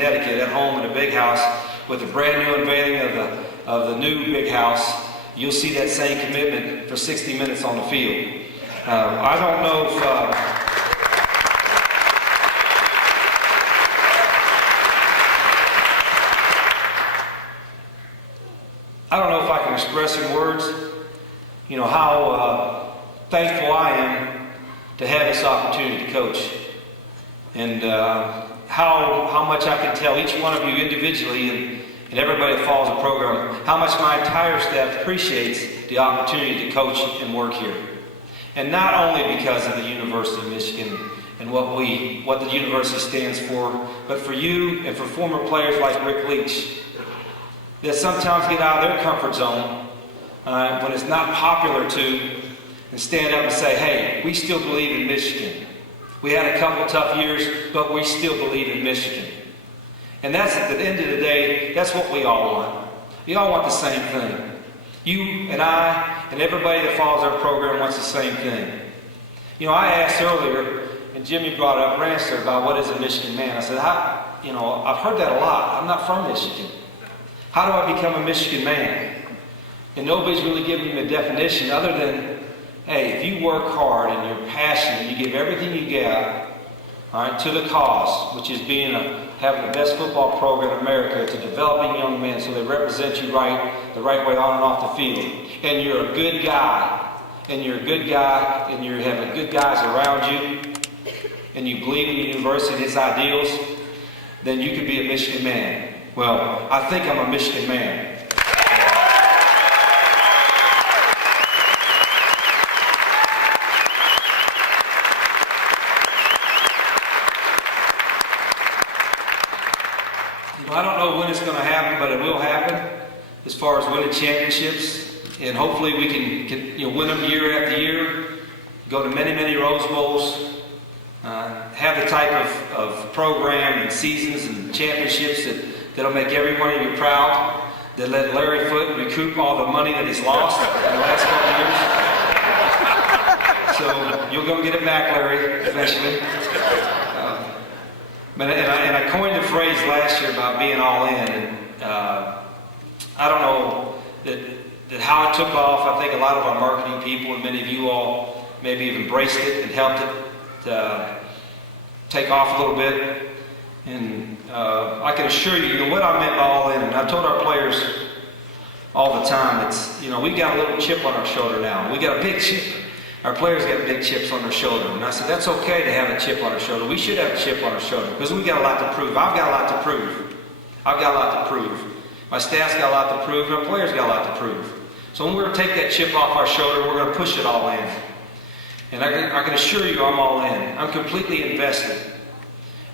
Connecticut, at home in a big house with a brand new unveiling of the new big house, you'll see that same commitment for 60 minutes on the field. I don't know if I can express in words, how thankful I am to have this opportunity to coach, and how much I can tell each one of you individually and everybody that follows the program, how much my entire staff appreciates the opportunity to coach and work here. And not only because of the University of Michigan and what the university stands for, but for you and for former players like Rick Leach that sometimes get out of their comfort zone when it's not popular to, and stand up and say, hey, we still believe in Michigan. We had a couple tough years, but we still believe in Michigan. And that's, at the end of the day, that's what we all want. We all want the same thing. You and I and everybody that follows our program wants the same thing. I asked earlier, and Jimmy brought up Ranster about what is a Michigan man. I said, I've heard that a lot. I'm not from Michigan. How do I become a Michigan man? And nobody's really giving me a definition other than, hey, if you work hard and you're passionate, you give everything you got, all right, to the cause, which is having the best football program in America, to developing young men so they represent you the right way on and off the field. And you're a good guy, and you have good guys around you, and you believe in the university and its ideals, then you could be a Michigan man. Well, I think I'm a Michigan man. I don't know when it's going to happen, but it will happen as far as winning championships. And hopefully we can win them year after year, go to many, many Rose Bowls, have the type of program and seasons and championships that'll make every one of you proud, that let Larry Foote recoup all the money that he's lost in the last couple of years. So you'll go get it back, Larry, eventually. And I coined the phrase last year about being all in, and I don't know that how it took off. I think a lot of our marketing people and many of you all maybe have embraced it and helped it to take off a little bit. And I can assure you, what I meant by all in, and I told our players all the time, it's, we got a little chip on our shoulder now. We got a big chip. Our players got big chips on their shoulder. And I said, that's okay to have a chip on our shoulder. We should have a chip on our shoulder because we got a lot to prove. I've got a lot to prove. I've got a lot to prove. My staff's got a lot to prove, and our players got a lot to prove. So when we're going to take that chip off our shoulder, we're going to push it all in. And I can assure you I'm all in. I'm completely invested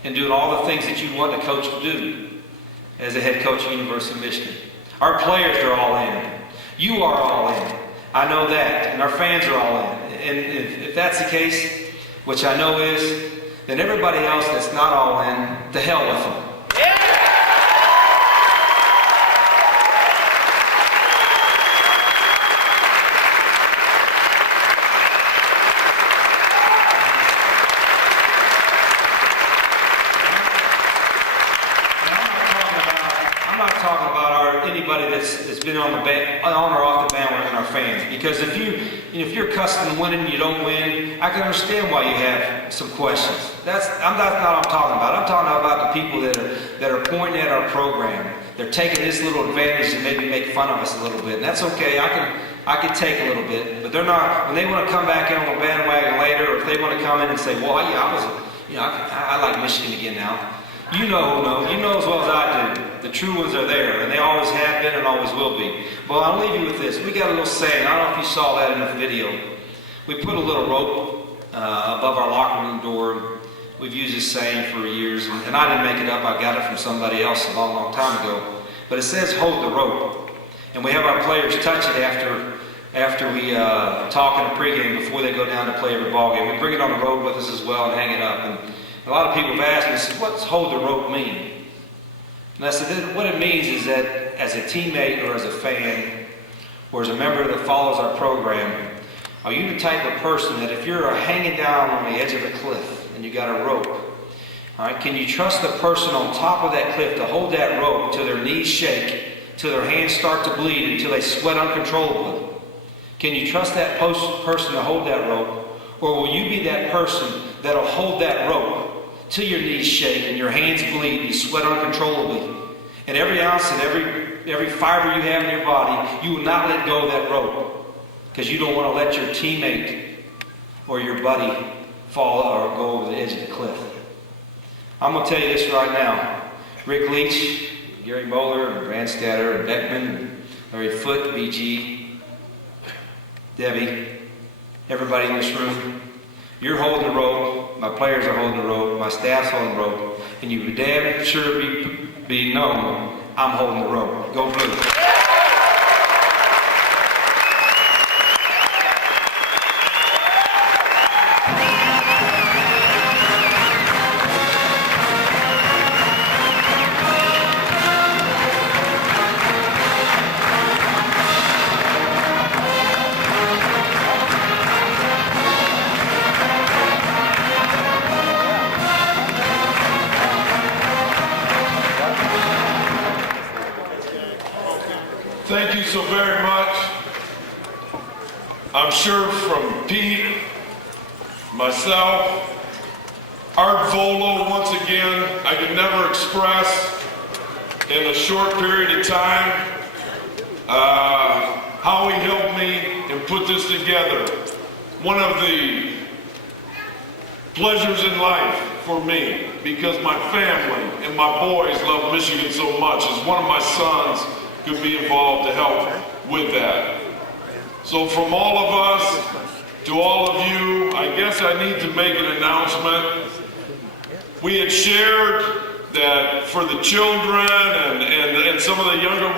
in doing all the things that you want a coach to do as a head coach at the University of Michigan. Our players are all in. You are all in. I know that. And our fans are all in. And if that's the case, which I know is, then everybody else that's not all in, to hell with them. I'm not talking about anybody that's been on or off the bandwagon, our fans. Because if you're accustomed to winning and you don't win, I can understand why you have some questions. That's not what I'm talking about. I'm talking about the people that are pointing at our program. They're taking this little advantage and maybe make fun of us a little bit. And that's okay. I can take a little bit. But they're not, when they want to come back in on the bandwagon later, or if they want to come in and say, well, yeah, I like Michigan again now. You know as well as I do. The true ones are there, and they always have been and always will be. Well, I'll leave you with this. We got a little saying. I don't know if you saw that in the video. We put a little rope above our locker room door. We've used this saying for years, and I didn't make it up. I got it from somebody else a long, long time ago. But it says, hold the rope. And we have our players touch it after we talk in a pregame before they go down to play every ball game. We bring it on the road with us as well and hang it up. And a lot of people have asked me, said, what's hold the rope mean? And I said, what it means is that as a teammate or as a fan or as a member that follows our program, are you the type of person that if you're hanging down on the edge of a cliff and you got a rope All right, can you trust the person on top of that cliff to hold that rope till their knees shake, till their hands start to bleed, until they sweat uncontrollably? Can you trust that person to hold that rope? Or will you be that person that'll hold that rope till your knees shake and your hands bleed and you sweat uncontrollably? And every ounce and every fiber you have in your body, you will not let go of that rope because you don't want to let your teammate or your buddy fall or go over the edge of the cliff. I'm going to tell you this right now. Rick Leach, Gary Bowler, and Brandstatter, and Beckman, Larry Foote, BG, Debbie, everybody in this room, you're holding the rope, my players are holding the rope, my staff's holding the rope, and you damn sure be known I'm holding the rope. Go Blue. Thank you so very much. I'm sure from Pete, myself, Art Volo, once again, I could never express in a short period of time how he helped me and put this together. One of the pleasures in life for me, because my family and my boys love Michigan so much, is one of my sons could be involved to help with that. So from all of us to all of you, I guess I need to make an announcement. We had shared that for the children and some of the younger